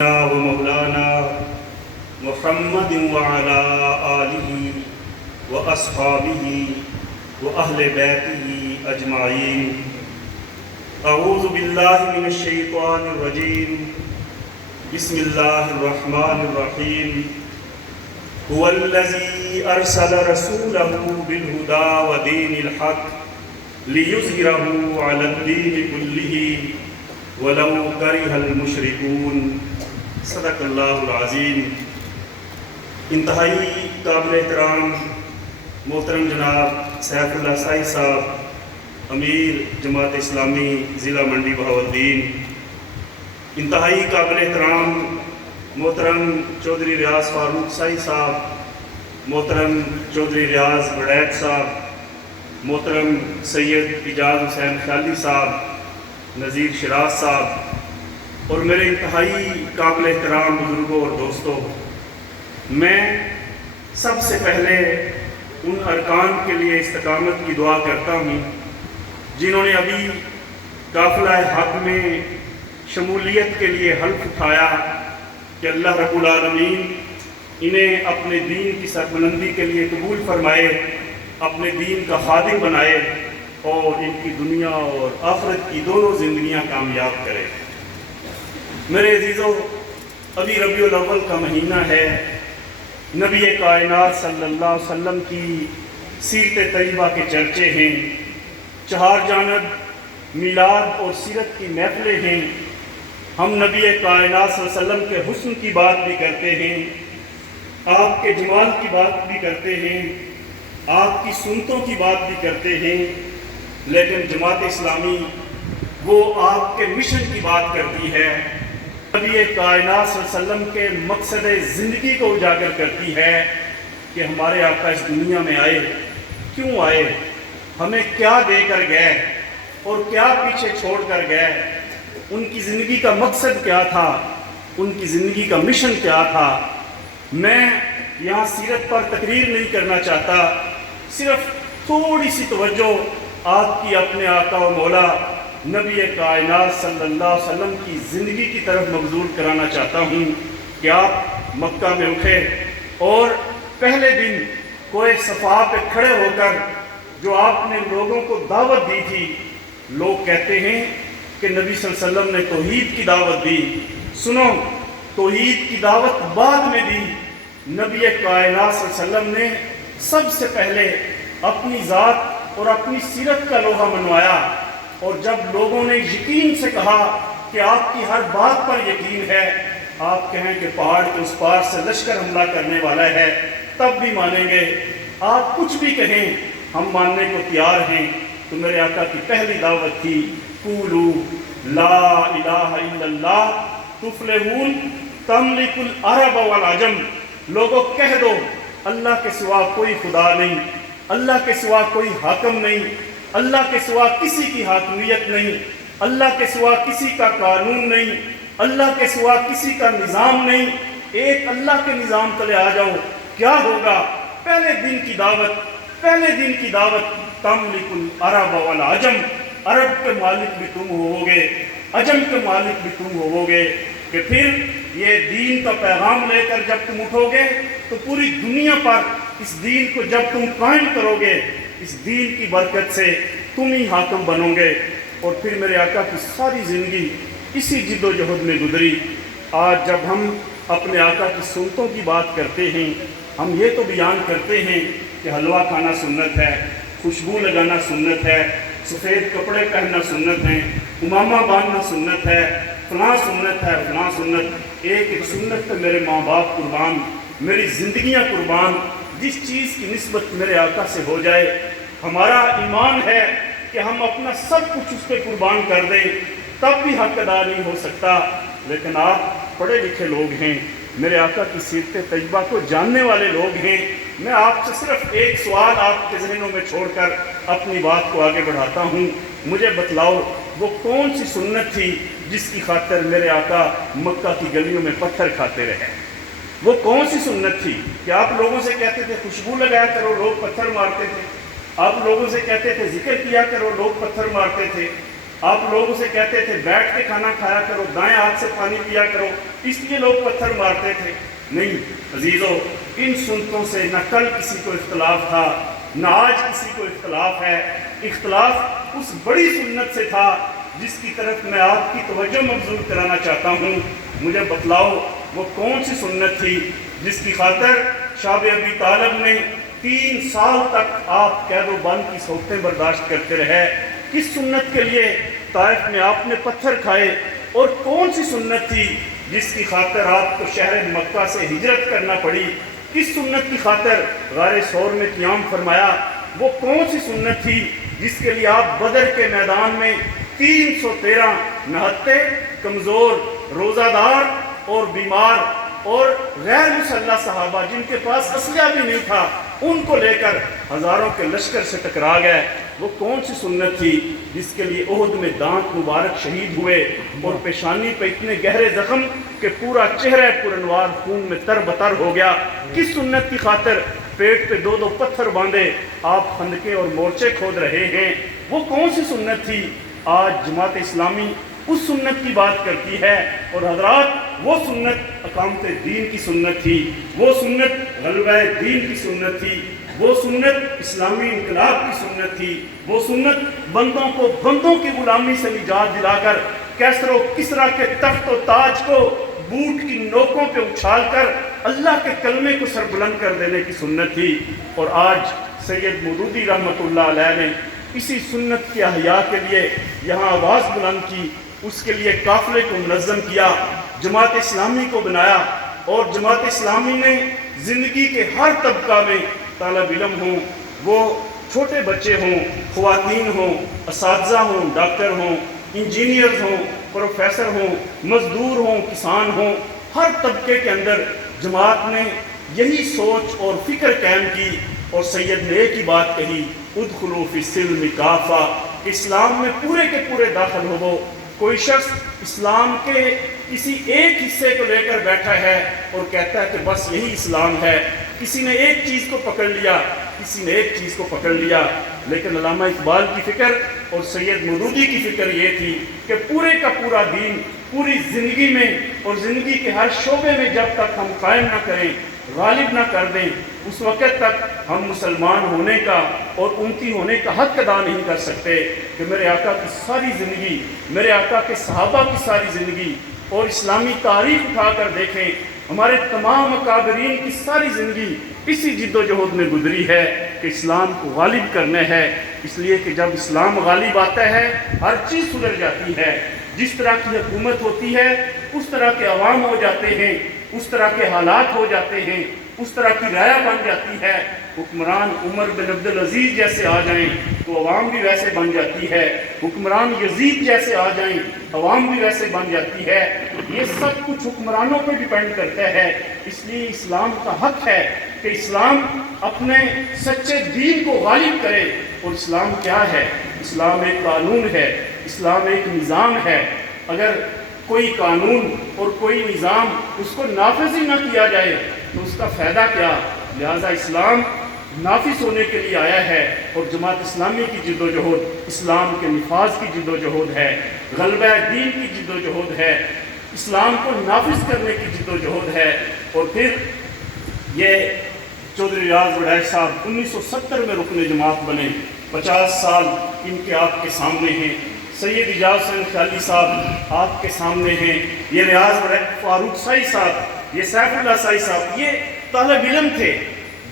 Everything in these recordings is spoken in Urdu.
و مولانا محمد وعلى آلہ و اصحابہ و اہل بیتہ اجمعین۔ اعوذ باللہ من الشیطان الرجیم، بسم اللہ الرحمن الرحیم۔ هو الذی ارسل رسولہ بالہدی ودین الحق لیظہرہ علی الدین کلہ ولو کرہ المشرکون۔ صدق اللہ العظیم۔ انتہائی قابل احترام محترم جناب سیف اللہ سائی صاحب، امیر جماعت اسلامی ضلع منڈی بہاولدین، انتہائی قابل احترام محترم چودھری ریاض فاروق سائی صاحب، محترم چودھری ریاض بڑیت صاحب، محترم سید اعجاز حسین خیالی صاحب، نذیر شراز صاحب، اور میرے انتہائی قابل احترام بزرگوں اور دوستوں، میں سب سے پہلے ان ارکان کے لیے استقامت کی دعا کرتا ہوں جنہوں نے ابھی قافلہ حق میں شمولیت کے لیے حلف اٹھایا کہ اللہ رب العالمین انہیں اپنے دین کی سربلندی کے لیے قبول فرمائے، اپنے دین کا خادم بنائے اور ان کی دنیا اور آخرت کی دونوں زندگیاں کامیاب کرے۔ میرے عزیزوں، ابھی ربیع الاول کا مہینہ ہے، نبی کائنات صلی اللہ علیہ وسلم کی سیرت طیبہ کے چرچے ہیں، چہار جانب میلاد اور سیرت کی محفلیں ہیں۔ ہم نبی کائنات صلی اللہ علیہ وسلم کے حسن کی بات بھی کرتے ہیں، آپ کے جمال کی بات بھی کرتے ہیں، آپ کی سنتوں کی بات بھی کرتے ہیں، لیکن جماعت اسلامی وہ آپ کے مشن کی بات کرتی ہے، نبی کائنات صلی اللہ علیہ وسلم کے مقصد زندگی کو اجاگر کرتی ہے کہ ہمارے آقا اس دنیا میں آئے، کیوں آئے، ہمیں کیا دے کر گئے اور کیا پیچھے چھوڑ کر گئے، ان کی زندگی کا مقصد کیا تھا، ان کی زندگی کا مشن کیا تھا۔ میں یہاں سیرت پر تقریر نہیں کرنا چاہتا، صرف تھوڑی سی توجہ آپ کی اپنے آقا و مولا نبی کائنات صلی اللہ علیہ وسلم کی زندگی کی طرف مبذول کرانا چاہتا ہوں کہ آپ مکہ میں اٹھے اور پہلے دن کوہ صفا پہ کھڑے ہو کر جو آپ نے لوگوں کو دعوت دی تھی، لوگ کہتے ہیں کہ نبی صلی اللہ علیہ وسلم نے توحید کی دعوت دی۔ سنو، توحید کی دعوت بعد میں دی، نبی کائنات صلی اللہ علیہ وسلم نے سب سے پہلے اپنی ذات اور اپنی سیرت کا لوہا منوایا، اور جب لوگوں نے یقین سے کہا کہ آپ کی ہر بات پر یقین ہے، آپ کہیں کہ پہاڑ کے اس پار سے لشکر حملہ کرنے والا ہے، تب بھی مانیں گے، آپ کچھ بھی کہیں ہم ماننے کو تیار ہیں۔ تو میرے آقا کی پہلی دعوت تھی، قولوا لا الہ الا اللہ تفلحون تملک العرب والعجم، لوگوں کہہ دو اللہ کے سوا کوئی خدا نہیں، اللہ کے سوا کوئی حاکم نہیں، اللہ کے سوا کسی کی حاکمیت نہیں، اللہ کے سوا کسی کا قانون نہیں، اللہ کے سوا کسی کا نظام نہیں، ایک اللہ کے نظام تلے آ جاؤ، کیا ہوگا؟ پہلے دن کی دعوت تملک العرب والعجم، عرب کے مالک بھی تم ہووگے، عجم کے مالک بھی تم ہووگے، کہ پھر یہ دین کا پیغام لے کر جب تم اٹھو گے تو پوری دنیا پر اس دین کو جب تم قائم کرو گے، اس دین کی برکت سے تم ہی حاکم بنو گے۔ اور پھر میرے آقا کی ساری زندگی اسی جد و جہد میں گزری۔ آج جب ہم اپنے آقا کی سنتوں کی بات کرتے ہیں، ہم یہ تو بیان کرتے ہیں کہ حلوہ کھانا سنت ہے، خوشبو لگانا سنت ہے، سفید کپڑے پہننا سنت ہے، امامہ باندھنا سنت ہے، فلاں سنت ہے، فلاں سنت۔ ایک سنت پہ میرے ماں باپ قربان، میری زندگیاں قربان، جس چیز کی نسبت میرے آقا سے ہو جائے، ہمارا ایمان ہے کہ ہم اپنا سب کچھ اس پہ قربان کر دیں، تب بھی حق ادا نہیں ہو سکتا۔ لیکن آپ پڑھے لکھے لوگ ہیں، میرے آقا کی سیرت طیبہ کو جاننے والے لوگ ہیں، میں آپ سے صرف ایک سوال آپ کے ذہنوں میں چھوڑ کر اپنی بات کو آگے بڑھاتا ہوں۔ مجھے بتلاؤ وہ کون سی سنت تھی جس کی خاطر میرے آقا مکہ کی گلیوں میں پتھر کھاتے رہے؟ وہ کون سی سنت تھی کہ آپ لوگوں سے کہتے تھے خوشبو لگایا کرو، لوگ پتھر مارتے تھے، آپ لوگوں سے کہتے تھے ذکر کیا کرو، لوگ پتھر مارتے تھے؟ آپ لوگ اسے کہتے تھے بیٹھ کے کھانا کھایا کرو، دائیں ہاتھ سے پانی پیا کرو، اس لیے لوگ پتھر مارتے تھے؟ نہیں عزیزو، ان سنتوں سے نہ کل کسی کو اختلاف تھا، نہ آج کسی کو اختلاف ہے۔ اختلاف اس بڑی سنت سے تھا جس کی طرف میں آپ کی توجہ مبذول کرانا چاہتا ہوں۔ مجھے بتلاؤ وہ کون سی سنت تھی جس کی خاطر شاب ابی طالب نے 3 سال تک آپ قید و بند کی صحبتیں برداشت کرتے رہے؟ کس سنت کے لیے طائف میں آپ نے پتھر کھائے؟ اور کون سی سنت تھی جس کی خاطر آپ کو شہر مکہ سے ہجرت کرنا پڑی؟ کس سنت کی خاطر غار ثور میں قیام فرمایا؟ وہ کون سی سنت تھی جس کے لیے آپ بدر کے میدان میں 313 نہتے، کمزور، روزہ دار اور بیمار اور غیر مسلح صحابہ جن کے پاس اسلحہ بھی نہیں تھا، ان کو لے کر ہزاروں کے لشکر سے ٹکرا گئے؟ وہ کون سی سنت تھی جس کے لیے احد میں دانت مبارک شہید ہوئے اور پیشانی پہ اتنے گہرے زخم کہ پورا چہرہ پرانوار خون میں تر بتر ہو گیا؟ کس سنت کی خاطر پیٹ پہ 2 پتھر باندھے آپ خندقیں اور مورچے کھود رہے ہیں؟ وہ کون سی سنت تھی؟ آج جماعت اسلامی اس سنت کی بات کرتی ہے، اور حضرات وہ سنت اقامت دین کی سنت تھی، وہ سنت غلبہ دین کی سنت تھی، وہ سنت اسلامی انقلاب کی سنت تھی، وہ سنت بندوں کو بندوں کی غلامی سے نجات دلا کر کیسر و کسریٰ کے تخت و تاج کو بوٹ کی نوکوں پہ اچھال کر اللہ کے کلمے کو سربلند کر دینے کی سنت تھی۔ اور آج سید مودودی رحمۃ اللہ علیہ نے اسی سنت کی احیاء کے لیے یہاں آواز بلند کی، اس کے لیے قافلے کو منظم کیا، جماعت اسلامی کو بنایا، اور جماعت اسلامی نے زندگی کے ہر طبقہ میں طالب علم ہوں، وہ چھوٹے بچے ہوں، خواتین ہوں، اساتذہ ہوں، ڈاکٹر ہوں، انجینئر ہوں، پروفیسر ہوں، مزدور ہوں، کسان ہوں، ہر طبقے کے اندر جماعت نے یہی سوچ اور فکر قائم کی، اور سید نے ایک ہی بات کہی، ادخلوا فی السلم کافہ، کہ اسلام میں پورے کے پورے داخل ہو۔ کوئی شخص اسلام کے کسی ایک حصے کو لے کر بیٹھا ہے اور کہتا ہے کہ بس یہی اسلام ہے، کسی نے ایک چیز کو پکڑ لیا، کسی نے ایک چیز کو پکڑ لیا، لیکن علامہ اقبال کی فکر اور سید مودودی کی فکر یہ تھی کہ پورے کا پورا دین پوری زندگی میں اور زندگی کے ہر شعبے میں جب تک ہم قائم نہ کریں، غالب نہ کر دیں، اس وقت تک ہم مسلمان ہونے کا اور امتی ہونے کا حق ادا نہیں کر سکتے۔ کہ میرے آقا کی ساری زندگی، میرے آقا کے صحابہ کی ساری زندگی اور اسلامی تاریخ اٹھا کر دیکھیں، ہمارے تمام اکابرین کی ساری زندگی اسی جد و جہد میں گزری ہے کہ اسلام کو غالب کرنا ہے۔ اس لیے کہ جب اسلام غالب آتا ہے ہر چیز سدھر جاتی ہے، جس طرح کی حکومت ہوتی ہے اس طرح کے عوام ہو جاتے ہیں، اس طرح کے حالات ہو جاتے ہیں، اس طرح کی رائے بن جاتی ہے۔ حکمران عمر بن عبدالعزیز جیسے آ جائیں تو عوام بھی ویسے بن جاتی ہے، حکمران یزید جیسے آ جائیں عوام بھی ویسے بن جاتی ہے۔ یہ سب کچھ حکمرانوں پہ ڈیپینڈ کرتا ہے۔ اس لیے اسلام کا حق ہے کہ اسلام اپنے سچے دین کو غالب کرے۔ اور اسلام کیا ہے؟ اسلام ایک قانون ہے، اسلام ایک نظام ہے۔ اگر کوئی قانون اور کوئی نظام اس کو نافذ ہی نہ کیا جائے تو اس کا فائدہ کیا؟ لہذا اسلام نافذ ہونے کے لیے آیا ہے، اور جماعت اسلامی کی جد و جہد اسلام کے نفاذ کی جد و جہد ہے، غلبہ دین کی جد و جہد ہے، اسلام کو نافذ کرنے کی جد و جہد ہے۔ اور پھر یہ چودھری ریاض وڈیچ صاحب 1970 میں رکن جماعت بنے، 50 سال ان کے آپ کے سامنے ہیں۔ سید اعجاز حسین خیالی صاحب آپ کے سامنے ہیں، یہ ریاض وڈیچ فاروق سائی صاحب، یہ سیف اللہ سائی صاحب، یہ طالب علم تھے،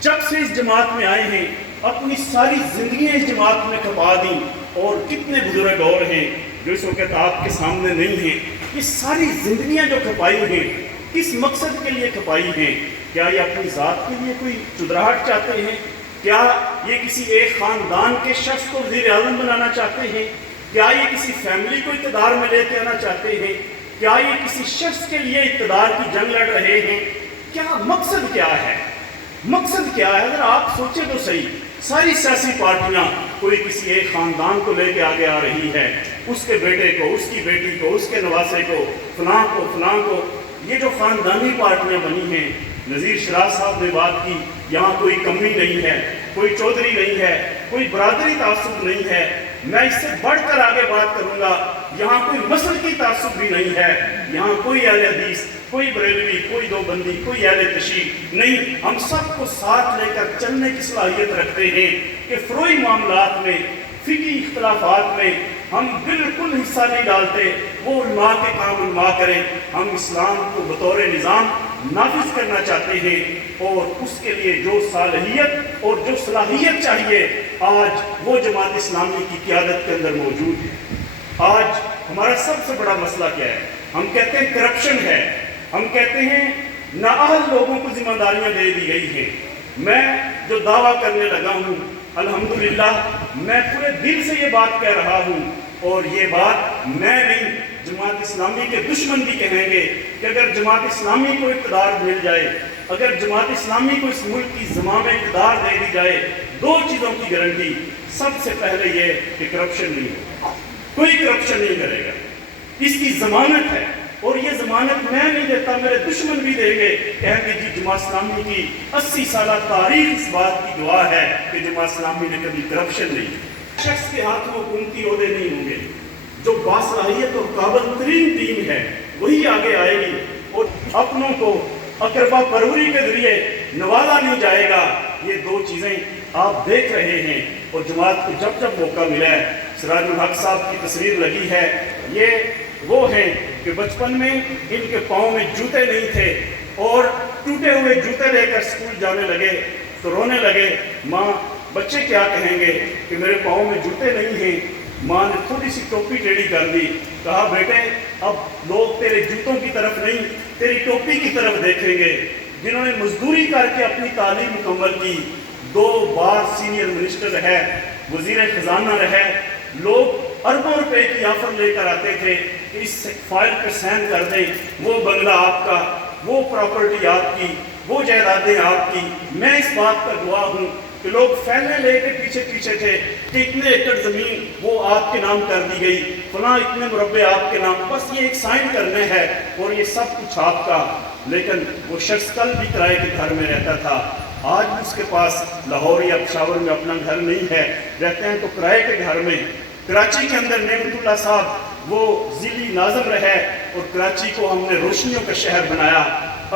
جب سے اس جماعت میں آئے ہیں اپنی ساری زندگیاں اس جماعت میں کھپا دیں۔ اور کتنے بزرگ اور ہیں جو اس وقت آپ کے سامنے نہیں ہیں، یہ ساری زندگیاں جو کھپائی ہیں کس مقصد کے لیے کھپائی ہیں؟ کیا یہ اپنی ذات کے لیے کوئی چدراہٹ چاہتے ہیں؟ کیا یہ کسی ایک خاندان کے شخص کو وزیر اعظم بنانا چاہتے ہیں؟ کیا یہ کسی فیملی کو اقتدار میں لے کے آنا چاہتے ہیں؟ کیا یہ کسی شخص کے لیے اقتدار کی جنگ لڑ رہے ہیں؟ کیا مقصد کیا ہے؟ مقصد کیا ہے؟ اگر آپ سوچیں تو صحیح، ساری سیاسی پارٹیاں کوئی کسی ایک خاندان کو لے کے آگے آ رہی ہے، اس کے بیٹے کو، اس کی بیٹی کو، اس کے نواسے کو، فلاں کو، فلاں کو۔ یہ جو خاندانی پارٹیاں بنی ہیں، نذیر شراز صاحب نے بات کی، یہاں کوئی کمی نہیں ہے، کوئی چودھری نہیں ہے، کوئی برادری تعصب نہیں ہے، میں اس سے بڑھ کر آگے بات کروں گا، یہاں کوئی مسلک کی تعصب بھی نہیں ہے، یہاں کوئی اہل حدیث، کوئی بریلوی، کوئی دیوبندی، کوئی اہل تشیع نہیں، ہم سب کو ساتھ لے کر چلنے کی صلاحیت رکھتے ہیں کہ فروعی معاملات میں، فقہی اختلافات میں ہم بالکل حصہ نہیں ڈالتے، وہ علماء کے کام علماء کریں، ہم اسلام کو بطور نظام نافذ کرنا چاہتے ہیں، اور اس کے لیے جو صالحیت اور جو صلاحیت چاہیے آج وہ جماعت اسلامی کی قیادت کے اندر موجود ہے۔ آج ہمارا سب سے بڑا مسئلہ کیا ہے؟ ہم کہتے ہیں کرپشن ہے، ہم کہتے ہیں نااہل لوگوں کو ذمہ داریاں دے دی گئی ہیں۔ میں جو دعویٰ کرنے لگا ہوں الحمدللہ میں پورے دل سے یہ بات کہہ رہا ہوں، اور یہ بات میں نہیں جماعت اسلامی کے دشمن بھی کہیں گے کہ اگر جماعت اسلامی کو اقتدار مل جائے، اگر جماعت اسلامی کو اس ملک کی زمام اقتدار دے دی جائے، دو چیزوں کی گارنٹی، سب سے پہلے یہ کہ کرپشن نہیں ہوگا، کوئی کرپشن نہیں کرے گا، اس کی ضمانت ہے، اور یہ ضمانت میں نہیں دیتا، میرے دشمن بھی دیں گے، کہیں گے جی جماعت اسلامی کی 80 سالہ تاریخ اس بات کی گواہ ہے کہ جماعت اسلامی نے کبھی کرپشن نہیں کی۔ شخص کے ہاتھ میں حکومتی عہدے نہیں ہوں گے، جو باصلاحیت اور قابل ترین ٹیم ہے وہی آگے آئے گی، اور اپنوں کو اقربا پروری کے ذریعے نوازا نہیں جائے گا۔ یہ دو چیزیں آپ دیکھ رہے ہیں، اور جماعت کو جب جب موقع ملا ہے، سراج الحق صاحب کی تصویر لگی ہے، یہ وہ ہیں کہ بچپن میں ان کے پاؤں میں جوتے نہیں تھے، اور ٹوٹے ہوئے جوتے لے کر اسکول جانے لگے تو رونے لگے، ماں بچے کیا کہیں گے کہ میرے پاؤں میں جوتے نہیں ہیں۔ ماں نے تھوڑی سی ٹوپی ٹیڑھی کر دی، کہا بیٹے اب لوگ تیرے جوتوں کی طرف نہیں تیری ٹوپی کی طرف دیکھیں گے۔ جنہوں نے مزدوری کر کے اپنی تعلیم مکمل کی، 2 بار سینئر منسٹر رہے، وزیر خزانہ رہے، لوگ اربوں روپے کی آفر لے کر آتے تھے کہ اس فائل پہ سائن کر دیں، وہ بنگلہ آپ کا، وہ پراپرٹی آپ کی، وہ جائیدادیں آپ کی۔ میں اس بات کا گواہ ہوں کہ لوگ فیلے لے کے پیچھے پیچھے تھے کہ اتنے ایکڑ زمین وہ آپ کے نام کر دی گئی، فلاں اتنے مربع آپ کے نام، بس یہ ایک سائن کرنے ہے اور یہ سب کچھ آپ کا۔ لیکن وہ شخص کل بھی کرائے کے گھر میں رہتا تھا، آج بھی اس کے پاس لاہور یا پشاور میں اپنا گھر نہیں ہے، رہتے ہیں تو کرائے کے گھر میں۔ کراچی کے اندر نعمت اللہ صاحب وہ ضلعی ناظم رہے، اور کراچی کو ہم نے روشنیوں کا شہر بنایا۔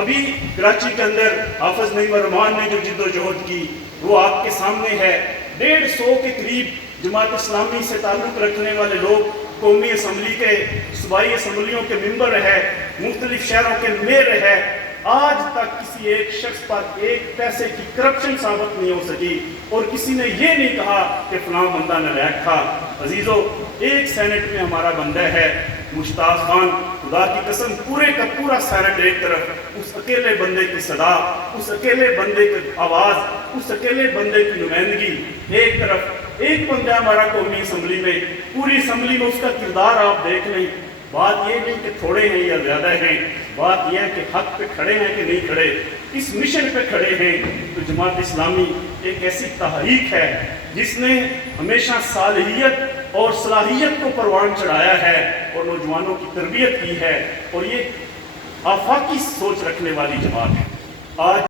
ابھی کراچی کے اندر حافظ نعیم الرحمان نے جو جد و جہد کی وہ آپ کے سامنے ہے۔ 150 کے قریب جماعت اسلامی سے تعلق رکھنے والے لوگ قومی اسمبلی کے، صوبائی اسمبلیوں کے ممبر رہے، مختلف شہروں کے میئر رہے، آج تک کسی ایک شخص پر ایک پیسے کی کرپشن ثابت نہیں ہو سکی، اور کسی نے یہ نہیں کہا کہ فلاں بندہ نالائق تھا۔ عزیزو، ایک سینٹ میں ہمارا بندہ ہے مشتاق خان، خدا کی قسم پورے کا پورا سینٹ ایک طرف، اس اکیلے بندے کی صدا، اس اکیلے بندے کی آواز، اس اکیلے بندے کی نمائندگی ایک طرف، ایک بندہ ہمارا قومی اسمبلی میں، پوری اسمبلی میں اس کا کردار آپ دیکھ لیں۔ بات یہ نہیں کہ تھوڑے ہیں یا زیادہ ہیں، بات یہ ہے کہ حق پہ کھڑے ہیں کہ نہیں کھڑے، اس مشن پہ کھڑے ہیں۔ تو جماعت اسلامی ایک ایسی تحریک ہے جس نے ہمیشہ صالحیت اور صلاحیت کو پروان چڑھایا ہے اور نوجوانوں کی تربیت کی ہے، اور یہ آفاقی سوچ رکھنے والی جماعت ہے۔ آج